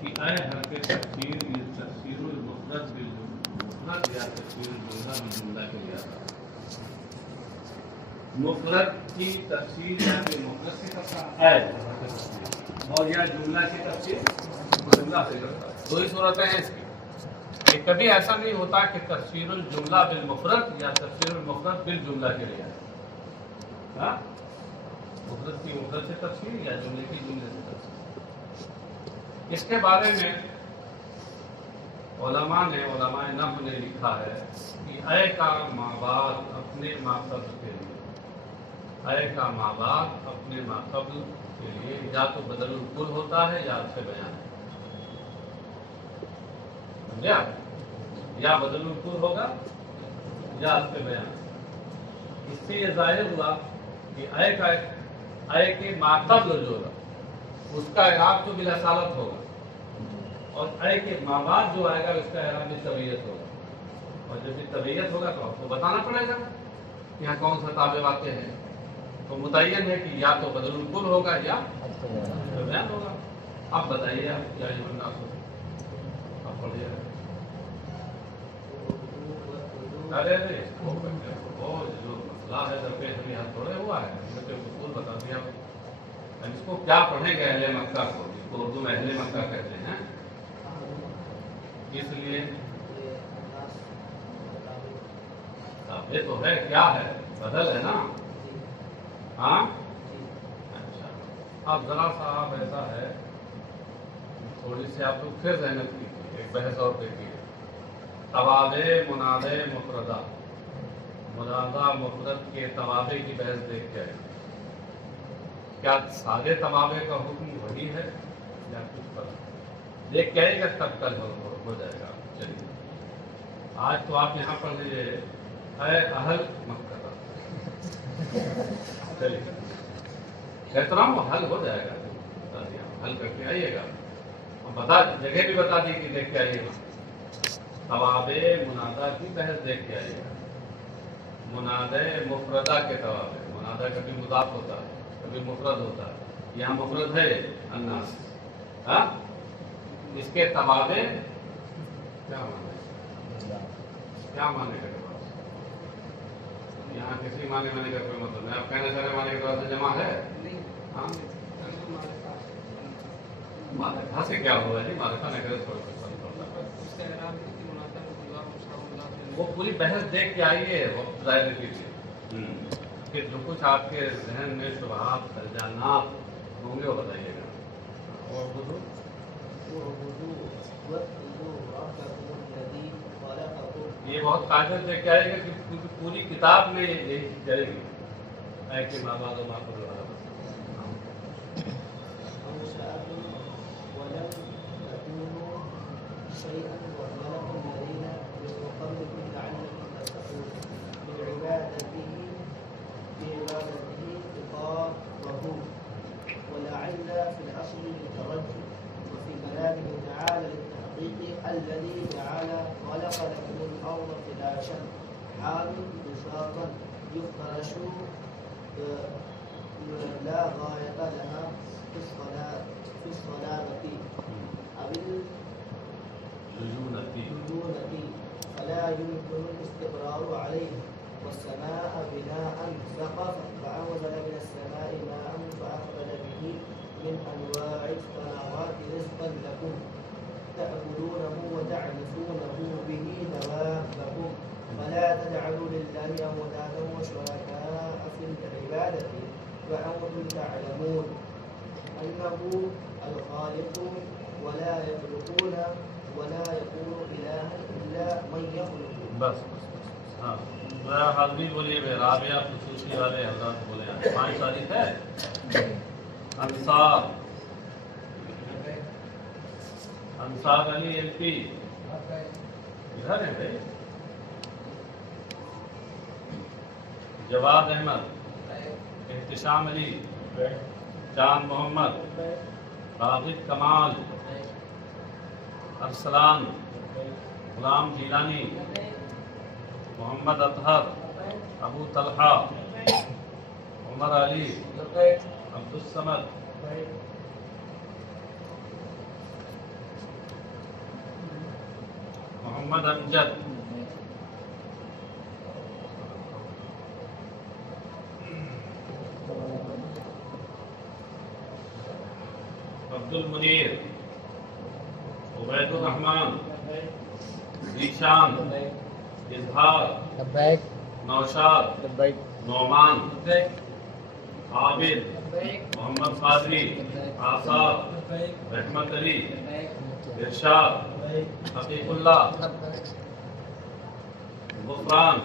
کہ اے حرف تفسیر یہ تفسیر المفرد بالمفرد یا تفسیر الجملہ بالجملہ کے لیے آتا ہے. مفرد کی تفسیر یا پھر مفرد کی تفسیر ہے اور یا جملہ کی تفسیر جملہ سے کرتا ہے. دو ہی صورتیں ہیں اس کی. کہ کبھی ایسا نہیں ہوتا کہ تفسیر الجملہ بالمفرد یا تفسیر المفرد بالجملہ کے لیے آتا ہے. مفرد کی مفرد سے تفسیر یا جملے کی جملے سے تفسیر. اس کے بارے میں علماء نحو نے لکھا ہے کہ اے کا ماں باپ اپنے ماں قبل کے لیے، اے کا ماں باپ اپنے ماں قبل کے لیے یا تو بدل الکل ہوتا ہے یا عطف بیان ہے. سمجھا؟ یا بدل الکل ہوگا یا عطف بیان. اس سے یہ ظاہر ہوا کہ اے کے ماں قبل جو ہوگا اس کا اعراب تو بلا سالت ہوگا اور اے کے ماں باپ جو آئے گا اس کا اعراب بھی طبیعت ہوگا. اور جب بھی طبیعت ہوگا تو آپ کو بتانا پڑے گا کہ یہاں کون سا تابع واقع ہے. تو متعین ہے کہ یا تو بدل الکل ہوگا یا بیان ہوگا. آپ بتائیے آپ کیا یہ بننا آپ پڑھیے. ارے جو مسئلہ ہے درپیش ابھی ہم تھوڑے ہوا ہے اصول بتا دیا. اس کو کیا پڑھیں گے اہل مکہ کو، جس کو اردو میں اہل مکہ کہتے ہیں. اس لیے یہ تو ہے کیا ہے بدل ہے نا. ہاں اچھا اب ذرا سا آپ ایسا ہے تھوڑی سی آپ لوگ پھر ذہنت کیجیے ایک بحث اور دیکھیے. توابع منادع مفردہ، منادع مفرد کے توابع کی بحث دیکھ کے کیا سارے توابع کا حکم وہی ہے یا کچھ فرق دیکھ کے آئے گا تب کل ہو جائے گا. چلیے آج تو آپ یہاں پڑھ لیجیے اے اہل مکہ. چلیے کہتا رہا ہوں حل ہو جائے گا. حل کر کے آئیے گا. بتا جگہ بھی بتا دی کہ دیکھ کے آئیے گا. توابع منادع کی بحث دیکھ کے آئیے گا. منادع مفردہ کے توابع، منادع کبھی مضاف ہوتا ہے کبھی مفرد ہوتا ہے. یہاں مفرد ہے الناس. ہاں اس کے توابع کیا معنی کا یہاں کسی معنی کا کوئی مطلب نہیں. آپ کہنا چاہ رہے معنی کے طور سے جمع ہے. ہاں مارکا سے کیا ہوا ہے جی. مارکا نہ کرے تھوڑا سا وہ پوری بحث دیکھ کے آئیے. وقت ظاہر کیجیے کہ جو کچھ آپ کے ذہن میں شبہات درجانات ہوں گے وہ بتائیے گا. اور یہ بہت قاعدے سے کیا ہے کہ کیونکہ پوری کتاب میں یہی چلے گی. اے کہ ماں باپ ماں پر ولعل في الأصل للترجم وفي كلامه تعالى للتحقيق الذي تعالى خلق لكم الأرض فراشا حامل بساطا يفترش لا غاية لها في الصلابة أو الليونة فلا يمكن الاستقرار عليه. والسماء بناء سقفا فأنزل من السماء ماء فأخرج به من أنواع الثمرات رزقا لكم تأكلونه وتعرفونه به دوابكم فلا تجعلوا لله أندادا وشركاء في العبادة وأنتم تعلمون أنه الخالق ولا يخلقون ولا يكون إلها إلا من يخلق. بس ہاں حاضری بولیے بھائی. رابعہ خصوصی والے حضرات بولے 5 تاریخ ہے. انصار علی ایم پی ادھر ہے بھائی. جواد احمد، احتشام علی، جان محمد، راغب کمال، ارسلان، غلام جیلانی، محمد اطہر، ابو طلحہ، عمر علی، عبد الصمد، محمد امجد عبد المنیر عبید الرحمان ذیشان اظہار لبیک نوشاد لبیک نعمان عابد محمد قادری آثار رحمت علی ارشاد حقیق اللہ غفران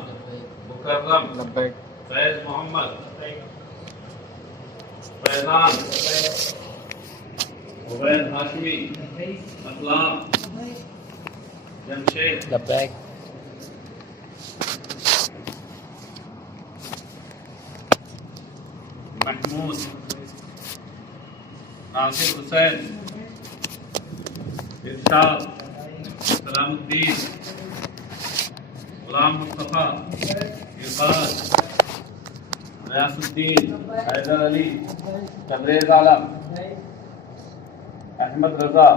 مکرم لبیک فیض محمد فیضان عبید ہاشمی اسلام جمشید لبیک محمود ناصر حسین ارشاد سلام الدین غلام مصطفیٰ عرفان ریاض الدین حیدر علی تبریز عالم احمد رضا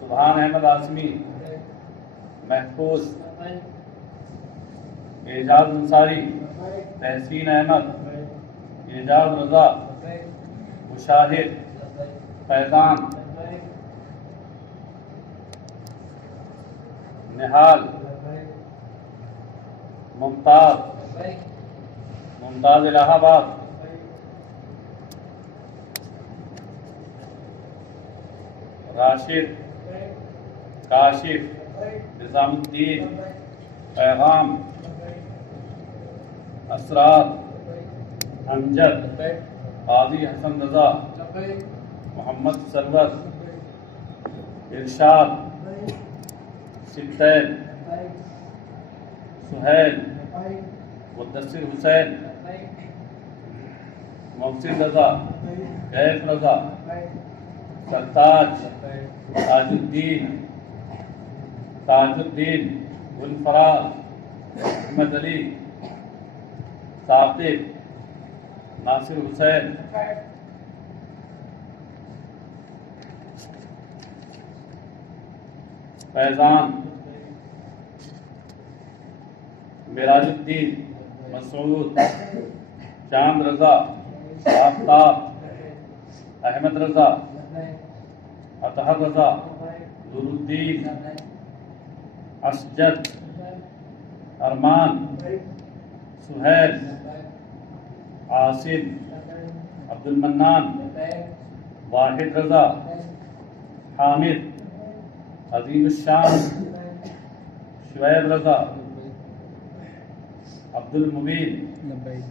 سبحان احمد آسمی محفوظ اعجاز انصاری تحسین احمد اعجاز رضا مشاہد فیضان نہال ممتاز الہ آباد راشد کاشف نظام الدین پیغام اسرار امجد قاضی حسن رضا محمد سرور ارشاد ستین سہیل مدثر حسین محسن رضا کیف رضا سرتاج تاج الدین گلفراز احمد علی ثاقب ناصر حسین فیضان معراج الدین مسعود چاند رضا آفتاب احمد رضا اطہر رضا نور الدین اسجد ارمان سہیل عاصم عبد المنان واحد رضا حامد عظیم الشان شعیب رضا عبد المبین لبیک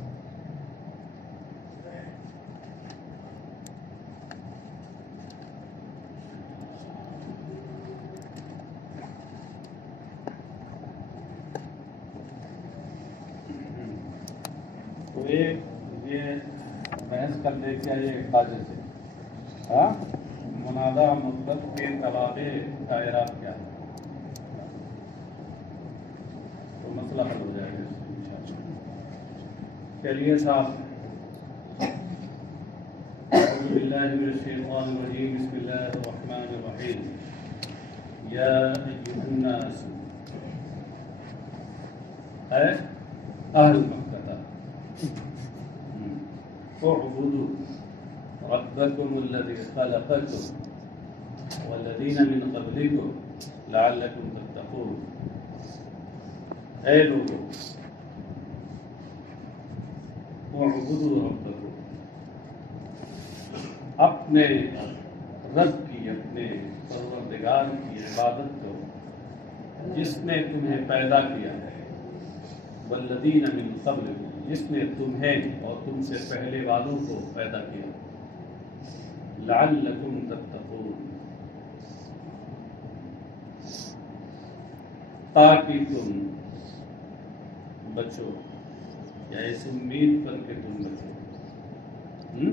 تو ایک یہ بحث کر لے کیا یہ خاجے سے ہاں منادہ مطلق کے طبابے دائرات کیا ہے تو مسئلہ حل ہو جائے گا چلیے صاحب اعوذ باللہ من الشیطان الرجیم بسم اللہ الرحمن الرحیم یا ایھا الناس اے اہل مکہ اعبدوا ربكم الذي خلقكم والذين من قبلكم لعلكم تتقون اے لوگوں اعبدوا ربكم اپنے رب کی اپنے پروردگار کی عبادت کرو جس نے تمہیں پیدا کیا ہے والذین من قبلکم جس نے تمہیں اور تم سے پہلے والوں کو پیدا کیا لعلکم تتقون تاکہ تم بچو یا اس امید پر کہ تم بچو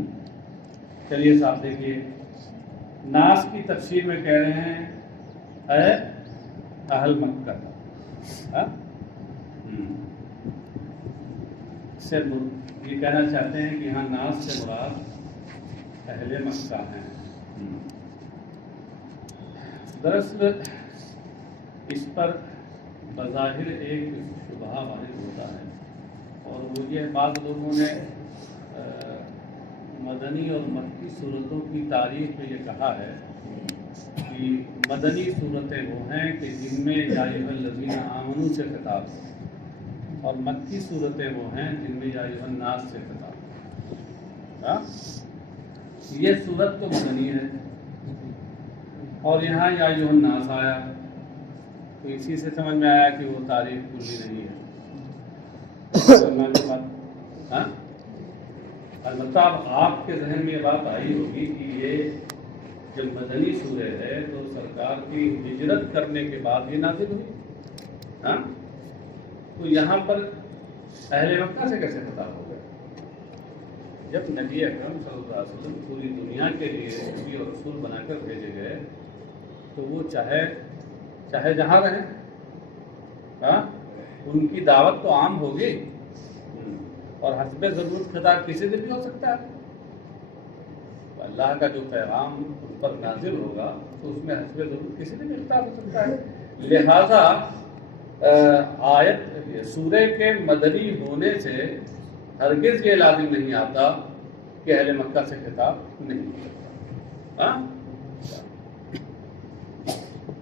چلیے صاحب دیکھیے ناس کی تفسیر میں کہہ رہے ہیں اے اہل مکہ سے یہ کہنا چاہتے ہیں کہ یہاں ناس سے مراد اہل مکہ ہیں. دراصل اس پر بظاہر ایک شبہ وارد ہوتا ہے، اور وہ یہ بعض لوگوں نے مدنی اور مکی صورتوں کی تاریخ میں یہ کہا ہے کہ مدنی صورتیں وہ ہیں کہ جن میں یا ایھا الذین آمنوا سے خطاب ہے، اور مکی صورتیں وہ ہیں جن میں یا ایھا الناس سے خطاب ہے۔ یہ صورت تو مدنی ہے، اور یہاں یا ایھا الناس آیا، تو اسی سے سمجھ میں آیا کہ وہ تاریخ کلی نہیں ہے۔ ہاں، البتہ اب آپ کے ذہن میں یہ بات آئی ہوگی کہ یہ جب مدنی سورہ ہے تو سرکار کی ہجرت کرنے کے بعد یہ نازل ہوئی، ہاں، تو یہاں پر اہل مکہ سے کیسے خطاب ہو گئے؟ جب نبی اکرم صلی اللہ علیہ وسلم پوری دنیا کے لیے نبی اور رسول بنا کر بھیجے گئے تو وہ چاہے جہاں رہیں، ہاں، ان کی دعوت تو عام ہوگی، اور حسب ضرورت خطاب کسی سے بھی ہو سکتا ہے۔ تو اللہ کا جو پیغام ان پر نازل ہوگا تو اس میں حسب ضرورت کسی سے بھی خطاب ہو سکتا ہے۔ لہذا آیت سورہ کے مدنی ہونے سے ہرگز یہ لازم نہیں آتا کہ اہل مکہ سے خطاب نہیں ہو سکتا، ہاں؟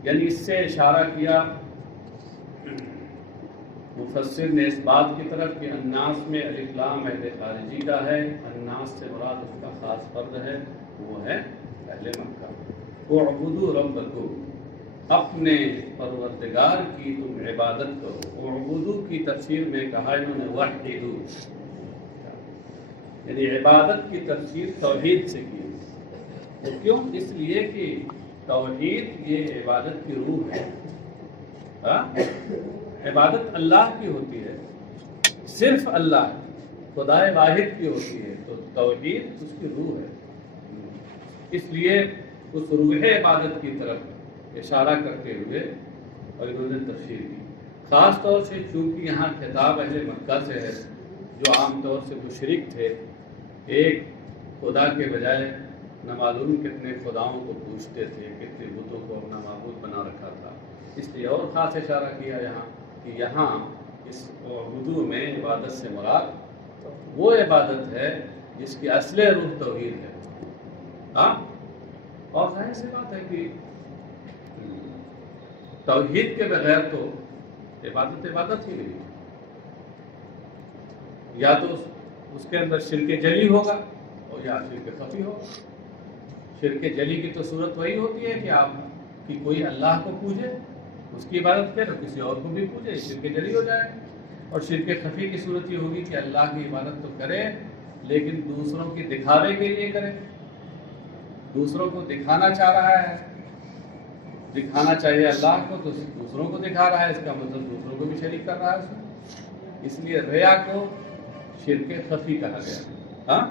یعنی اس سے اشارہ کیا مفسر نے اس بات کی طرف کہ الناس میں الف لام اہل خارجی کا ہے، الناس سے مراد اس کا خاص فرد ہے، وہ ہے اہل مکہ۔ اعبدوا ربکم، اپنے پروردگار کی تم عبادت کرو۔ اعبدوا کی تفسیر میں کہا انہوں نے وحدوا، یعنی عبادت کی تفسیر توحید سے کی۔ تو کیوں؟ اس لیے کہ توحید یہ عبادت کی روح ہے، ہاں؟ عبادت اللہ کی ہوتی ہے، صرف اللہ خدا واحد کی ہوتی ہے، تو توحید اس کی روح ہے۔ اس لیے اس روح عبادت کی طرف اشارہ کرتے ہوئے اور انہوں نے تفسیر کی، خاص طور سے چونکہ یہاں خطاب اہل مکہ سے ہے جو عام طور سے مشرک تھے، ایک خدا کے بجائے نہ معلوم کتنے خداؤں کو پوجتے تھے، کتنے بتوں کو اپنا معبود بنا رکھا تھا۔ اس لیے اور خاص اشارہ کیا یہاں کہ یہاں اس اعبدوا میں عبادت سے مراد وہ عبادت ہے جس کی اصل روح توحید ہے، ہاں؟ اور ظاہر سی بات ہے کہ توحید کے بغیر تو عبادت ہی نہیں، یا تو اس کے اندر شرک جلی ہوگا اور یا شرک خفی ہوگا۔ شرک جلی کی تو صورت وہی ہوتی ہے کہ آپ کی کوئی اللہ کو پوجے، اس کی عبادت کرے، کسی اور کو بھی پوجے، شرک جلی ہو جائے۔ اور شرک خفی کی صورت یہ ہوگی کہ اللہ کی عبادت تو کرے لیکن دوسروں کی دکھاوے کے لیے کرے، دوسروں کو دکھانا چاہ رہا ہے، دکھانا چاہیے اللہ کو تو دوسروں کو دکھا رہا ہے، اس کا مطلب دوسروں کو بھی شریک کر رہا ہے اس میں۔ اس لیے ریا کو شرک خفی کہا گیا، ہاں؟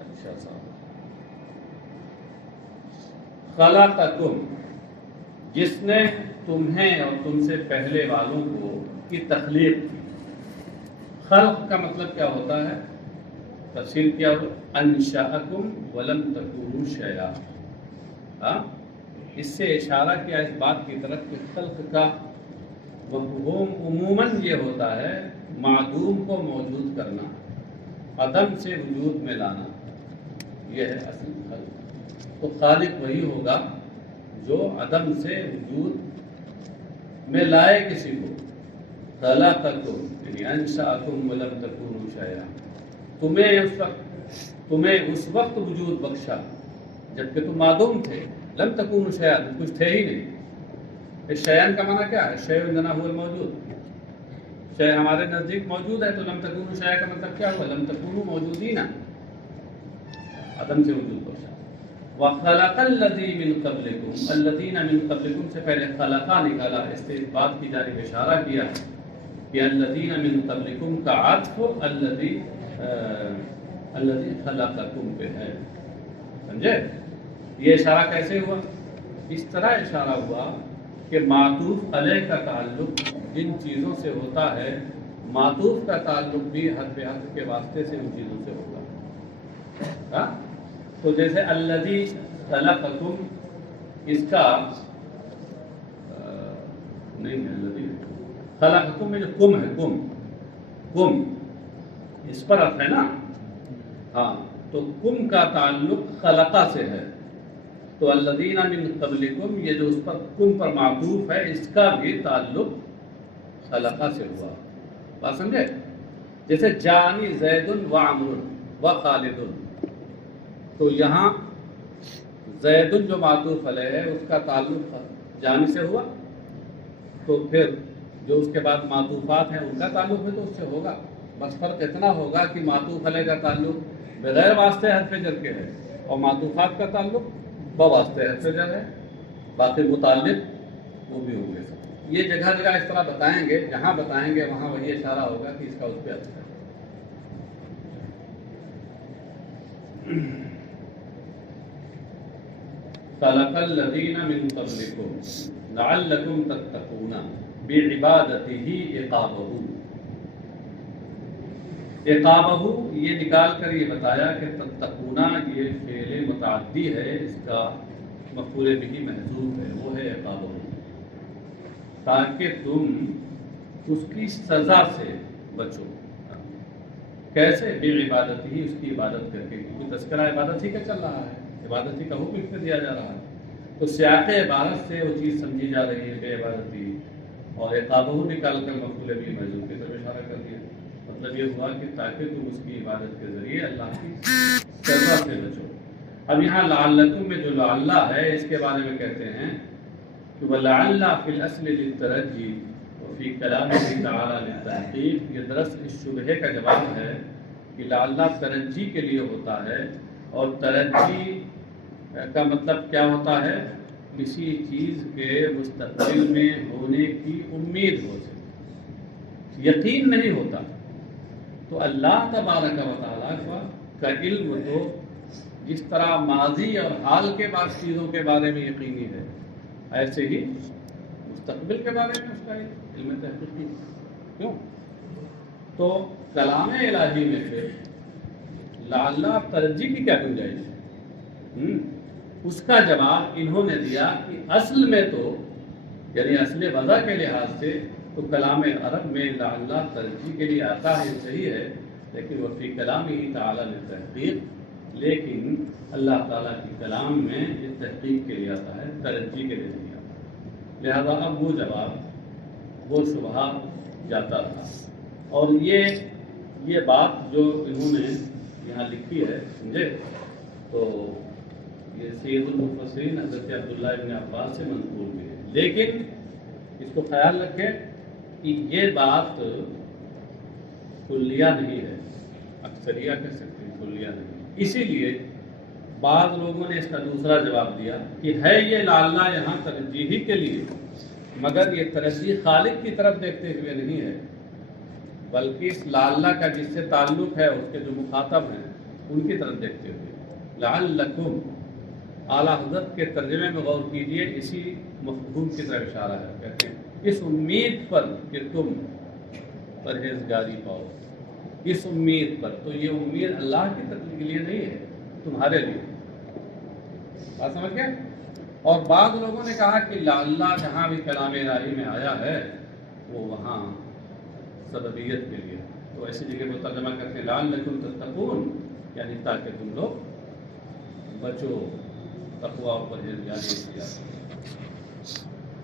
اچھا صاحب، خلقکم، جس نے تمہیں اور تم سے پہلے والوں کو کی تخلیق کی۔ خلق کا مطلب کیا ہوتا ہے؟ تفسیر کیا ہو، انشأکم ولم تکونوا شیئا، ہاں؟ اس سے اشارہ کیا اس بات کی طرف کہ خلق کا مفہوم عموماً یہ ہوتا ہے معدوم کو موجود کرنا، عدم سے وجود میں لانا، یہ ہے اصل خلق۔ تو خالق وہی ہوگا جو عدم سے وجود میں لائے کسی کو۔ خلقکم یعنی انشأکم ولم تکونوا شیئا، تمہیں اس وقت وجود بخشا جبکہ تم معدوم تھے، لم تکونوا شیئا، تم کچھ تھے ہی نہیں۔ شیئن کا معنی کیا ہے؟ شیء عندنا هو الموجود، شیء ہمارے نزدیک موجود ہے، تو لم تکونوا شیئا کا مطلب کیا ہوا؟ لم تکونوا موجودین، عدم سے وجود بخشا۔ وَخَلَقَ الَّذِي مِن قَبْلِكُمْ، الَّذِينَ مِن قَبْلِكُمْ سے پہلے خلقہ نکالا، اس سے اس بات کی جانب اشارہ کیا کہ الَّذِينَ مِن قَبْلِكُمْ کا عطف الَّذِي خَلَقَكُمْ پہ ہے، سمجھے؟ یہ اشارہ کیسے ہوا؟ اس طرح اشارہ ہوا کہ معطوف علیہ کا تعلق جن چیزوں سے ہوتا ہے، معطوف کا تعلق بھی حرف عطف کے واسطے سے ان چیزوں سے ہوتا ہے، ہاں؟ تو جیسے الذی خلقکم اس کا نہیں ہے الذی خلقکم میں جو کم ہے کم اس پر ارتھ ہے نا، ہاں تو کم کا تعلق خلقہ سے ہے، تو الذین من قبلکم یہ جو اس پر کم پر معطوف ہے اس کا بھی تعلق خلقہ سے ہوا. بات سمجھے؟ جیسے جانی زید و عمرو و خالد، تو یہاں زید جو معطوف علیہ ہے اس کا تعلق جانی سے ہوا، تو پھر جو اس کے بعد معطوفات ہیں ان کا تعلق بھی تو اس سے ہوگا. بس فرق اتنا ہوگا کہ معطوف علیہ کا تعلق بغیر واسطے حرف جر کے ہے اور معطوفات کا تعلق بواسطے حرف جر ہے، باقی متعلق وہ بھی ہوں گے. یہ جگہ جگہ اس طرح بتائیں گے، جہاں بتائیں گے وہاں وہی اشارہ ہوگا کہ اس کا اس پہ اثر ہے. خلق الذین من قبلکم لعلکم تتقون بعبادتہ عقابہ. عقابہ یہ نکال کر یہ بتایا کہ تتقون یہ فعل متعدی ہے، اس کا مفعول بہ محذوف ہے، وہ ہے عقابہ، تاکہ تم اس کی سزا سے بچو. کیسے؟ بعبادت ہی، اس کی عبادت کر کے، کیونکہ تذکرہ عبادت ہی کا چل رہا ہے، عبادت ہی کا حکم اس پہ دیا جا رہا ہے، تو سیاق عبارت سے وہ چیز سمجھی جا رہی ہے کہ عبادت ہی، اور عقابہ نکال کر مفعول بہ محذوف کی طرف اشارہ کر دیا. مطلب یہ ہوا کہ تاکہ تم اس کی عبادت کے ذریعے اللہ کی سزا سے بچو. اب یہاں لعلکم میں جو لعل ہے اس کے بارے میں کہتے ہیں کہ وَلَعَلَّ فِي الْأَصْلِ لِلتَّرَجِّي وَفِي كَلَامِهِ تَعَالَى لِلتَّحْقِيقِ. یہ دراصل اس شبہے کا جواب ہے کہ لعل ترجی کے لیے ہوتا ہے، اور ترجی کا مطلب کیا ہوتا ہے؟ کسی چیز کے مستقبل میں ہونے کی امید ہو سکے، یقین نہیں ہوتا. تو اللہ تبارک و تعالیٰ کا علم تو جس طرح ماضی اور حال کے بعد چیزوں کے بارے میں یقینی ہے، ایسے ہی مستقبل کے بارے میں اس کا علم تحقیقی. کیوں؟ تو کلام الہی میں سے لعل ترجی کی کیا گنجائش ہے؟ اس کا جواب انہوں نے دیا کہ اصل میں تو یعنی اصل وضع کے لحاظ سے تو کلام عرب میں لعل ترجی کے لیے آتا ہے، صحیح ہے، لیکن وہ فی کلامہ تعالی للتحقیق، لیکن اللہ تعالیٰ کے کلام میں یہ تحقیق کے لیے آتا ہے، ترجی کے لیے نہیں آتا. لہذا اب وہ جواب وہ شبہہ جاتا تھا. اور یہ بات جو انہوں نے یہاں لکھی ہے سمجھے، تو یہ سید المفسرین حضرت عبداللہ ابن عباس سے منقول بھی ہے، لیکن اس کو خیال رکھیں کہ یہ بات کلیہ نہیں ہے، اکثریہ کہہ سکتے ہیں، کلیہ نہیں. اسی لیے بعض لوگوں نے اس کا دوسرا جواب دیا کہ ہے یہ لعل یہاں ترجیحی کے لیے، مگر یہ ترجیح خالق کی طرف دیکھتے ہوئے نہیں ہے، بلکہ اس لعل کا جس سے تعلق ہے اس کے جو مخاطب ہیں ان کی طرف دیکھتے ہوئے. لعلکم، اعلیٰ حضرت کے ترجمے میں غور کیجئے، اسی مفہوم کی طرف اشارہ ہے. کہتے ہیں اس امید پر کہ تم پرہیزگاری پاؤ، اس امید پر. تو یہ امید اللہ کی طرف کے لیے نہیں ہے، تمہارے لیے. بات سمجھ گئے؟ اور بعض لوگوں نے کہا کہ لعل جہاں بھی کلام الہی میں آیا ہے وہ وہاں سببیت کے لیے، تو ایسی جگہ وہ ترجمہ کرتے ہیں لعلکم تتقون، یعنی تاکہ تم لوگ بچو، تقوی اور پرہیزگاری اختیار.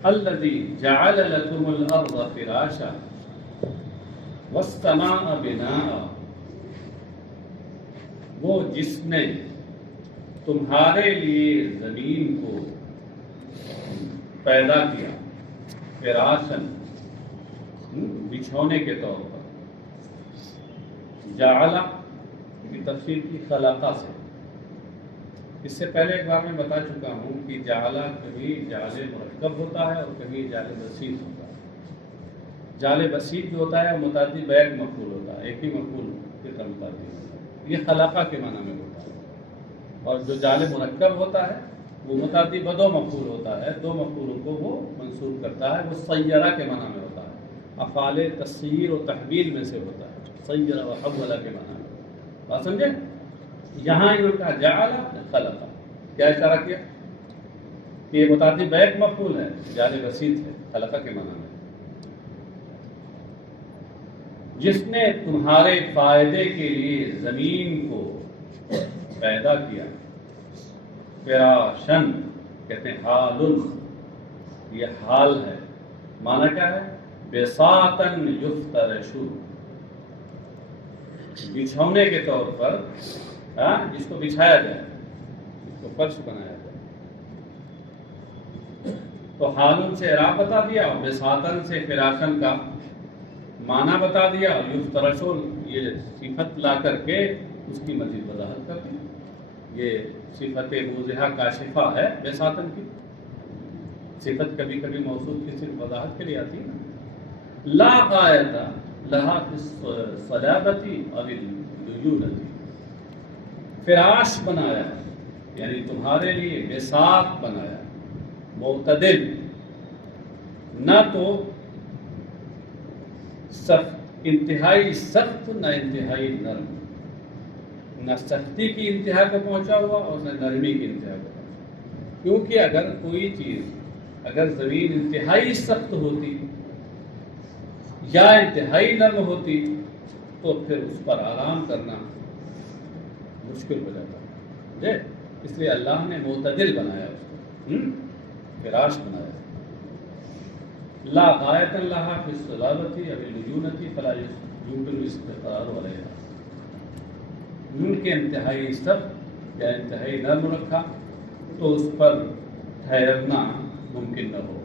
الذی جعل لکم الارض فراشا والسماء بناء. وہ جس نے تمہارے لیے زمین کو پیدا کیا فراشن، بچھونے کے طور پر. جعل کی تفسیر کی خلقہ سے. اس سے پہلے ایک بار میں بتا چکا ہوں کہ جعل کبھی جعل مرکب ہوتا ہے اور کبھی جعل بسیط ہوتا ہے. جعل بسیط جو ہوتا ہے متعدی بیک مفعول ہوتا ہے، ایک ہی مفعول کے طرف متعدی ہوتا ہے، یہ خلقہ کے معنی میں ہوتا ہے. اور جو جعل مرکب ہوتا ہے وہ متعدی بدو مفعول ہوتا ہے، دو مفعولوں کو وہ منصوب کرتا ہے. وہ سیرہ کے معنی میں ہوتا ہے، افعال تسییر و تحویل میں سے ہوتا ہے، سیرہ و حولہ کے معنی میں. بات سمجھے؟ یہاں انہوں نے کہا جعل خلقہ، کیا اشارہ کیا؟ کہ یہ متعدی بیک مفعول ہے، جار بسیط ہے خلقہ کے معنی میں. جس نے تمہارے فائدے کے لیے زمین کو پیدا کیا. فراشن کہتے ہیں حالن، یہ حال ہے. معنی کیا ہے؟ بساطن یفترشو، بچھونے کے طور پر، جس کو بچھایا جائے، جس کو فرش بنایا جائے. تو حالن سے اعراب بتا دیا اور بساطن سے فراشن کا معنی بتا دیا اور یفترشو یہ صفت لا کر کے اس کی مزید وضاحت کر دی. یہ صفت موضحہ کاشفہ ہے بساطن کی. صفت کبھی کبھی موصوف کی صرف وضاحت کے لیے آتی ہے نا. لا غایت لہا فی الصلابتی اور اللجونتی، فراش بنایا یعنی تمہارے لیے بساط بنایا، معتدل، نہ تو انتہائی سخت نہ انتہائی نرم، نہ سختی کی انتہا کو پہنچا ہوا اور نہ نرمی کی انتہا کو پہنچا. کیونکہ اگر کوئی چیز، اگر زمین انتہائی سخت ہوتی یا انتہائی نرم ہوتی تو پھر اس پر آرام کرنا مشکل ہو جاتا ہے. اس لیے اللہ نے معتدل بنایا اس کو، فراش بنایا. لا غایت لہا فی الصلابتی او اللجونتی فلا یمکن الاستقرار علیہا، ان کے انتہائی سخت یا انتہائی نرم رکھا تو اس پر ٹھہرنا ممکن نہ ہو.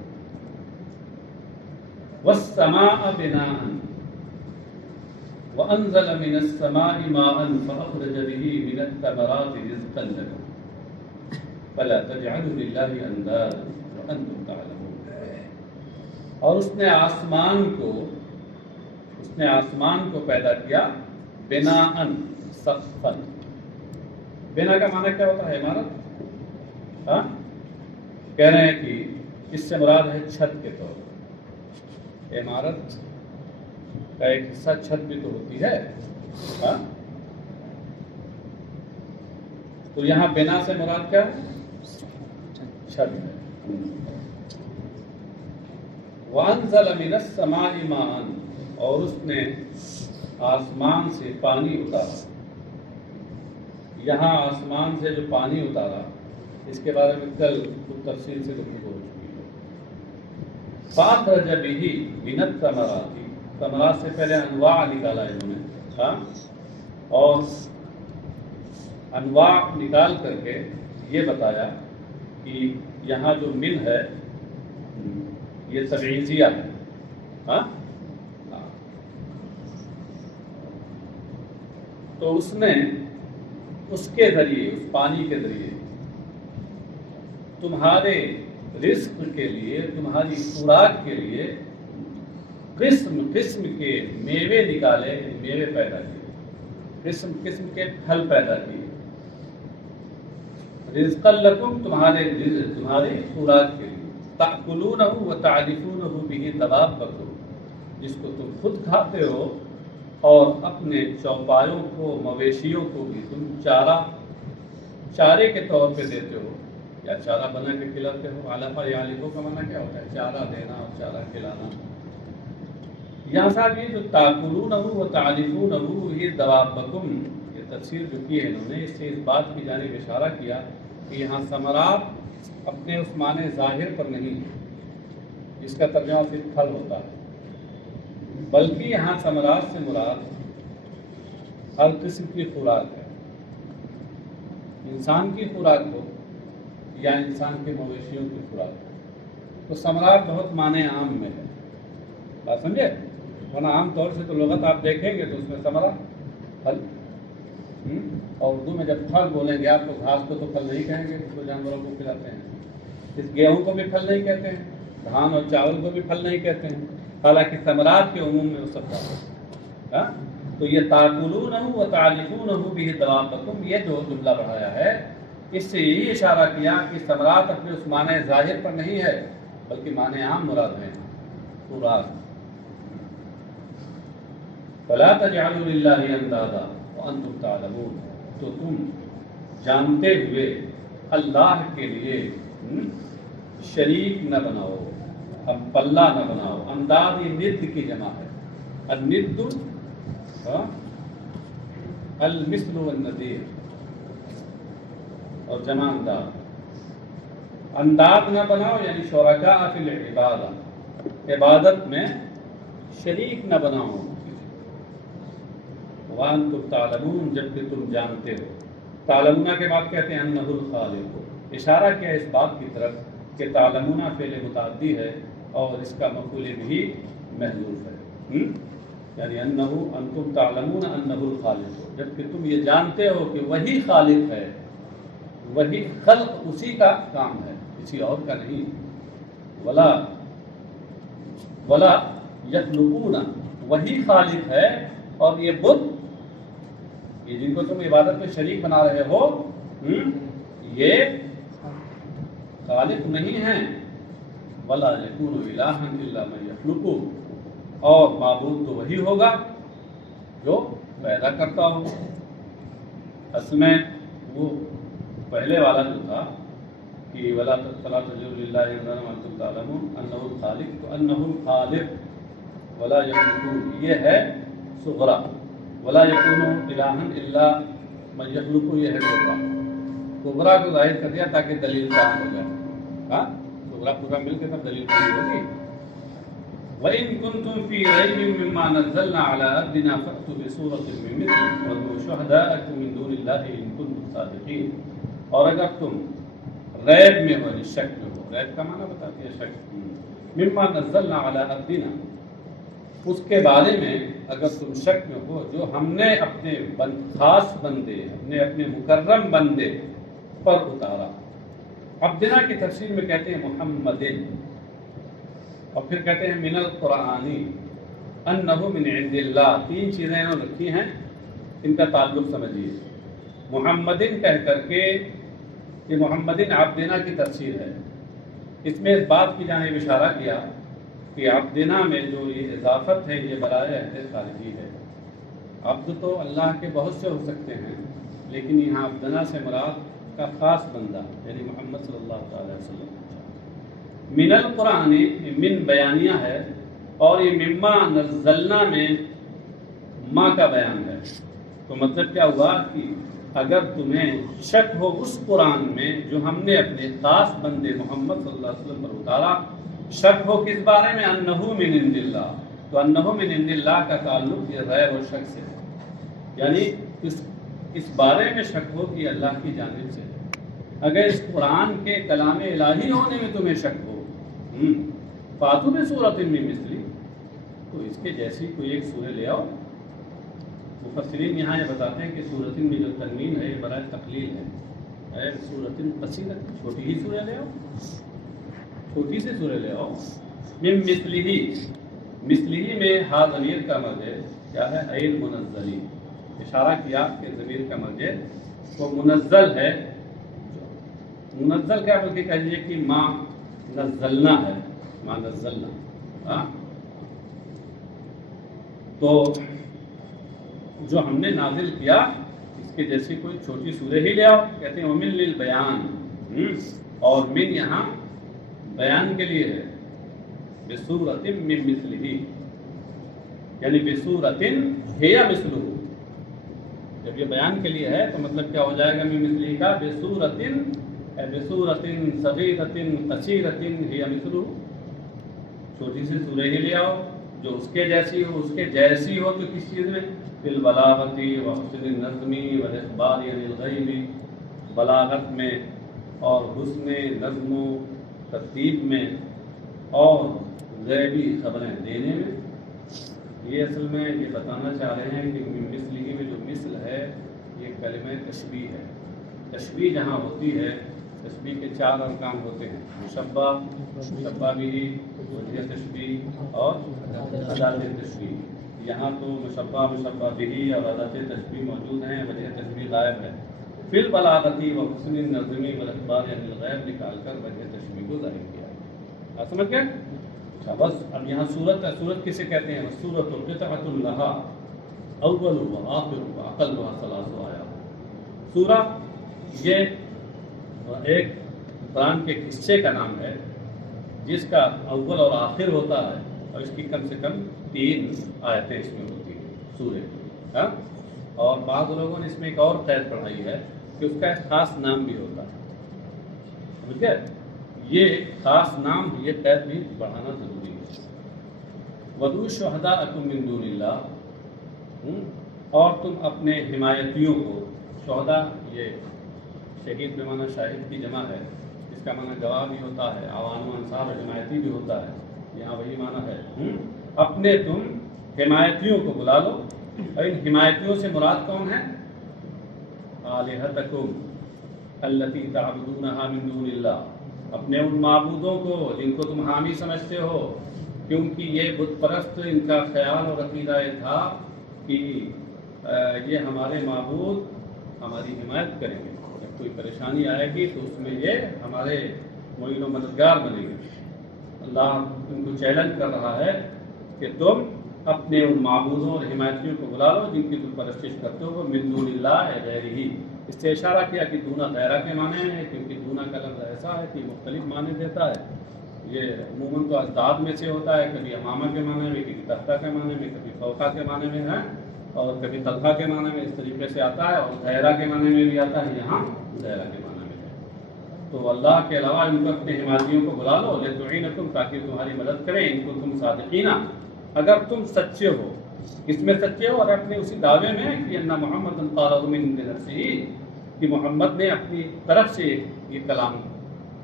والسماء بناء وانزل من السماء ماء فاخرج به من الثمرات رزقا لكم فلا تجعلوا لله اندادا وانتم تعلمون. اور اس نے آسمان کو پیدا کیا بناء سقفا. بنا کا معنی کیا ہوتا ہے؟ عمارت. کہہ رہے ہیں کہ اس سے مراد ہے چھت کے طور پر. عمارت کا ایک حصہ چھت بھی تو ہوتی ہے. تو یہاں بنا سے مراد کیا ہے؟ چھت ہے. وانزل من السماء ماء، اور اس نے آسمان سے پانی اتارا. یہاں آسمان سے جو پانی اتارا اس کے بارے میں کل کچھ تفصیل سے گفتگو ہو چکی ہے. فاخرج به من الثمرات، ثمرات سے پہلے انواع نکالا انہوں نے، اور انواع نکال کر کے یہ بتایا کہ یہاں جو من ہے یہ تبعیضیہ ہے. تو اس نے اس کے ذریعے، اس پانی کے ذریعے تمہارے رزق کے لیے، تمہاری خوراک کے لیے قسم قسم کے میوے نکالے، میوے پیدا کیے، قسم قسم کے پھل پیدا کیے. رزقا لکم، تمہاری خوراک کے لیے. تأکلونہ وتعلفونہ بہ دوابکم، جس کو تم خود کھاتے ہو اور اپنے چوپایوں کو، مویشیوں کو بھی تم چارے کے طور پہ دیتے ہو یا چارہ بنا کے کھلاتے ہو. علفہ یا علفوں کا معنی کیا ہوتا ہے؟ چارہ دینا اور چارہ کھلانا. یہاں صاحب یہ جو تاکلونہ وتعلفونہ یہ دوابکم، یہ تفسیر جو کی ہے انہوں نے، اس سے اس بات کی جانب اشارہ کیا کہ یہاں ثمرات اپنے اس معنی ظاہر پر نہیں ہے جس کا ترجمہ صرف پھل ہوتا ہے، بلکہ یہاں ثمرات سے مراد ہر قسم کی خوراک ہے. انسان کی خوراک ہو یا انسان کے مویشیوں کی خوراک ہو. تو ثمرات بہت معنی عام میں ہے، بات سمجھے؟ ورنہ عام طور سے تو لغت آپ دیکھیں گے تو اس میں ثمرہ پھل، اور اردو میں جب پھل بولیں گے آپ تو گھاس کو تو پھل نہیں کہیں گے، اس کو جانوروں کو کھلاتے ہیں. اس گیہوں کو بھی پھل نہیں کہتے ہیں، دھان اور چاول کو بھی پھل نہیں کہتے ہیں، حالانکہ ثمرات کے عموم میں وہ سب کا. تو یہ تاکلونہ وتعلفونہ بہ دوابکم، یہ جو جملہ بڑھایا ہے اس سے یہی اشارہ کیا کہ ثمرات اپنے اس معنی ظاہر پر نہیں ہے بلکہ معنی عام مراد ہے خوراک. فلا تجعلوا للہ اندادا وانتم تعلمون، تو تم جانتے ہوئے اللہ کے لیے شریک نہ بناؤ، اب پلہ نہ بناؤ۔ انداد یہ ند کی جمع ہے، الند المثل والنظیر، اور جمع انداد۔ انداد نہ بناؤ یعنی شرکاء فی العبادہ، عبادت میں شریک نہ بناؤ۔ وانتم تعلمون، جبکہ تم جانتے ہو۔ تعلمون کے بعد کہتے ہیں انہ الخالق، اشارہ کیا اس بات کی طرف کہ تعلمون فعل متعدی ہے اور اس کا مفعول بھی محذوف ہے، یعنی انتم تعلمون انہ الخالق، جبکہ تم یہ جانتے ہو کہ وہی خالق ہے، وہی خلق اسی کا کام ہے، کسی اور کا نہیں۔ ولا یخلقون، وہی خالق ہے، اور یہ بت، یہ جن کو تم عبادت میں شریک بنا رہے ہو، یہ خالق نہیں ہیں۔ ولا یکون الہا الا من یخلق، اور معبود تو وہی ہوگا جو پیدا کرتا ہو۔ اصل میں وہ پہلے والا جو تھا کہ ولا تجعلوا للہ اندادا وانتم تعلمون انہ الخالق، تو انہ الخالق ولا یخلق یہ ہے صغرا، ولا یکون الہا الا من یخلق یہ ہے کبرا۔ کبرا کو ظاہر کر دیا تاکہ دلیل قائم ہو جائے، ہاں کبرا پورا مل کے تب دلیل قائم ہوگی۔ وَإِن كُنتُمْ فِي رَيْبٍ مِّمَّا نَزَّلْنَا عَلَىٰ عَبْدِنَا فَأْتُوا بِسُورَةٍ مِّن مِّثْلِهِ وَادْعُوا شُهَدَاءَكُم مِّن دُونِ اللَّهِ إِن كُنتُمْ صَادِقِينَ، اور اگر تم ریب میں ہو، شک میں ہو، ریب کا معنی بتاتی ہے شک، مِّمَّا نَزَّلْنَا عَلَىٰ عَبْدِنَا، اس کے بارے میں اگر تم شک میں ہو جو ہم نے اپنے خاص بندے، اپنے مکرم بندے پر اتارا۔ عبدنا کی تفسیر میں کہتے ہیں محمدن، اور پھر کہتے ہیں من القرآنی انہ من عند اللہ، تین چیزیں انہوں نے رکھی ہیں، ان کا تعلق سمجھیے۔ محمدن کہہ کر کے یہ محمدن عبدنا کی تفسیر ہے، اس میں اس بات کی جانب اشارہ کیا کہ عبدنا میں جو یہ اضافت ہے یہ برائے عہد خارجی ہے۔ عبد تو اللہ کے بہت سے ہو سکتے ہیں، لیکن یہاں عبدنا سے مراد کا خاص بندہ یعنی محمد صلی اللہ تعالی وسلم۔ من القرآن من بیانیہ ہے، اور یہ مما نزلنا میں ما کا بیان ہے، تو مطلب کیا ہوا کہ اگر تمہیں شک ہو اس قرآن میں جو ہم نے اپنے خاص بندے محمد صلی اللہ علیہ وسلم پر اتارا، شک ہو کس بارے میں؟ انہ من عند اللہ، تو انہ من عند اللہ کا تعلق یہ ریب و شک سے ہے، یعنی اس بارے میں شک ہو کہ اللہ کی جانب سے ہے۔ اگر اس قرآن کے کلام الہی ہونے میں تمہیں شک ہو، فاتوا بسورۃ من مثلہ، تو اس کے جیسی کوئی ایک سورہ لے آؤ۔ مفسرین یہاں یہ بتاتے ہیں کہ سورۃ میں جو تنوین ہے یہ برائے تقلیل ہے، سورۃ قصیرہ، چھوٹی ہی سورہ لے آؤ، چھوٹی سی سورہ لے آؤ۔ من مثلہ، مثلہ میں ہا ضمیر کا مرجع کیا ہے؟ اے المنزلی، اشارہ کیا کہ ضمیر کا مرجع وہ منزل ہے۔ منزل کیا بلکہ کہیے کہ ما نزلنا ہے، ما نزلنا، تو جو ہم نے نازل کیا اس کے جیسی کوئی چھوٹی سورہ ہی لے آؤ۔ کہتے ہیں ومن للبیان، اور من یہاں بیان کے لیے ہے، بسورۃ من مثلہ، یعنی بسورۃ ہی مثلہ، جب یہ بیان کے لیے ہے تو مطلب کیا ہو جائے گا؟ من مثلہ کا بسورۃ صغیرۃ قصیرۃ ہی مثلہ، چھوٹی سی سورہ ہی لے آؤ جو اس کے جیسی ہو۔ اس کے جیسی ہو تو کس چیز میں؟ فی البلاغۃ وحسن النظم والاخبار عن الغیب، بلاغت میں اور حسن نظم و ترتیب میں اور غیبی خبریں دینے میں۔ یہ اصل میں یہ بتانا چاہ رہے ہیں کہ مثلی میں جو مثل ہے یہ کلمہ تشبیہ ہے۔ تشبیہ جہاں ہوتی ہے، تشبیہ کے چار ارکان ہوتے ہیں، مشبہ، مشبہ بھی، وجہ تشبیہ اور ادات تشبیہ۔ یہاں تو مشبہ، مشبہ بھی اور ادات تشبیہ موجود ہیں، وجہ تشبیہ غائب ہے۔ فی البلاغۃ وحسن النظم والاخبار عن الغیب نکال کر وجہ تشبیہ کو ظاہر کیا۔ آپ سمجھ گئے؟ اچھا بس اب یہاں سورت ہے، سورت کسے کہتے ہیں؟ سورۃ قطعۃ لہا اول و آخر و اقلها ثلاث آیات۔ سورہ یہ ایک قرآن کے حصے کا نام ہے جس کا اول اور آخر ہوتا ہے، اور اس کی کم سے کم 3 آیتیں اس میں ہوتی ہیں سورہ کی، ہاں؟ اور بعض لوگوں نے اس میں ایک اور قید پڑھائی ہے کہ اس کا ایک خاص نام بھی ہوتا ہے، ٹھیک ہے؟ یہ خاص نام، یہ قید بھی بڑھانا ضروری ہے۔ وَدُعُوا شُهَدَاءَكُم مِّن دُونِ اللَّهِ، اور تم اپنے حمایتیوں کو، شہداء یہ شہید بے معنی شاہد کی جمع ہے، اس کا معنی گواہ بھی ہوتا ہے، عوام و انصار حمایتی بھی ہوتا ہے، یہاں وہی معنی ہے۔ اپنے تم حمایتیوں کو بلا لو، اور ان حمایتیوں سے مراد کون ہے؟ آلہتکم التی تعبدونہا من دون اللہ، اپنے ان معبودوں کو جن کو تم حامی سمجھتے ہو، کیونکہ یہ بت پرست ان کا خیال اور عقیدہ یہ تھا کہ یہ ہمارے معبود ہماری حمایت کریں گے، جب کوئی پریشانی آئے گی تو اس میں یہ ہمارے معین و مددگار بنیں گے۔ اللہ ان کو چیلنج کر رہا ہے کہ تم اپنے ان معبودوں اور حمایتیوں کو بلا لو جن کی تم پرستش کرتے ہو، من دون اللہ غیر ہی۔ اس سے اشارہ کیا کہ دونا غیرہ کے معنی میں ہے، کیونکہ دونا کا لفظ ایسا ہے کہ مختلف معنی دیتا ہے۔ یہ عموماً تو ازداد میں سے ہوتا ہے، کبھی امامہ کے معنی میں، کبھی تختہ کے معنی میں، کبھی فوقہ کے معنی میں ہے، اور کبھی طلحہ کے معنی میں، اس طریقے سے آتا ہے، اور غیرہ کے معنی میں بھی آتا ہے، یہاں غیرہ کے معنی میں ہے۔ تو اللہ کے علاوہ ان کو اپنے حمایتیوں کو بلا لو، لتعینکم، تاکہ تمہاری مدد کریں، ان کو تم صادقین، اگر تم سچے ہو، اس میں سچے ہو، اور اپنے اسی دعوے میں کہ ان محمد قالہ من عند نفسہ، کہ محمد نے اپنی طرف سے یہ کلام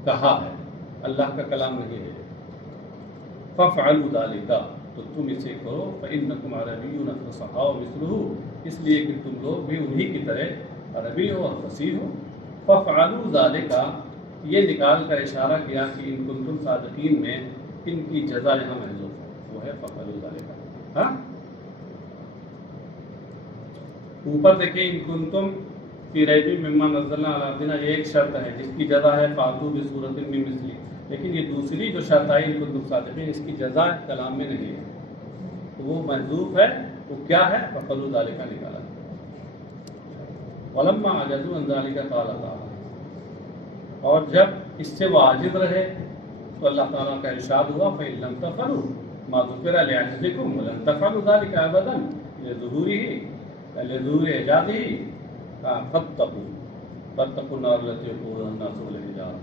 کہا ہے، اللہ کا کلام نہیں ہے۔ فَافْعَلُوا ذَلِكَ، تو تم اسے کرو، فَإِنَّكُمْ عَرَبِيُّونَ فَصَحَاءُ مِثْلُهُ، اس لیے کہ تم لوگ بھی انہی کی طرح عربی ہو اور فصیح ہو۔ فَافْعَلُوا ذَلِكَ، یہ نکال کر اشارہ کیا کہ ان کنتم صادقین میں ان کی جزا یہاں محذوف ہے، وہ ہے فَافْعَلُوا ذَلِكَ۔ ہاں، اوپر دیکھیں، ان کنتم فی ریب مما نزلنا علی عبدنا، یہ ایک شرط ہے جس کی جزا ہے فاتوا بصورۃ من مثلہ، لیکن یہ دوسری جو شرط آئی ان کنتم صادقین، اس کی جزا کلام میں نہیں ہے، تو وہ محذوف ہے، وہ کیا ہے؟ فَافْعَلُوا ذَلِكَ نکالا۔ وَلَمَّا عَجَزُوا عَنْ ذَلِكَ قَالَ تَعَالَىٰ، اور جب اس سے وہ عاجز رہے تو اللہ تعالیٰ کا ارشاد ہوا فَإِن لَّمْ تَفْعَلُوا مَا ذُكِرَ لِعِلْمِكُمْ وَلَن تَفْعَلُوا ذَلِكَ أَبَدًا لِظُهُورِ إِعْجَازِهِ فَاتَّقُوا النَّارَ الَّتِي وَقُودُهَا النَّاسُ وَالْحِجَارَةُ،